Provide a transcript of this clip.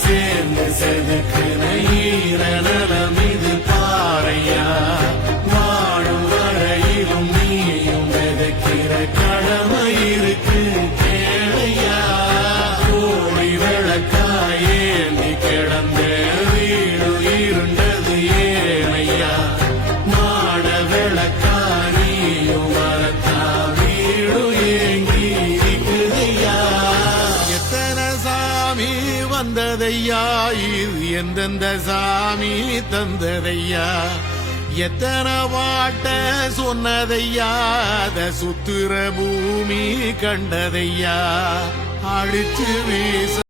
சேர்ந்து செதுக்குன ஈரநலம் இது பாறையா வாழும் வரையிலும் நீயும் விதைக்கிற கடமை இருக்கு கேளையா கோடி விளக்காயேந்தி கிடந்த வீடு இருண்டது ஏனையா மாட விளக்காரியும் வரத்தா வீடு ஏங்கி இருக்குதையா எத்தனை சாமி வந்ததையா இது எந்தெந்த சாமி தந்ததையா எத்தனை வாட்ட சொன்னதையா அத சுத்துற பூமி கண்டதையா அழிச்சு வீச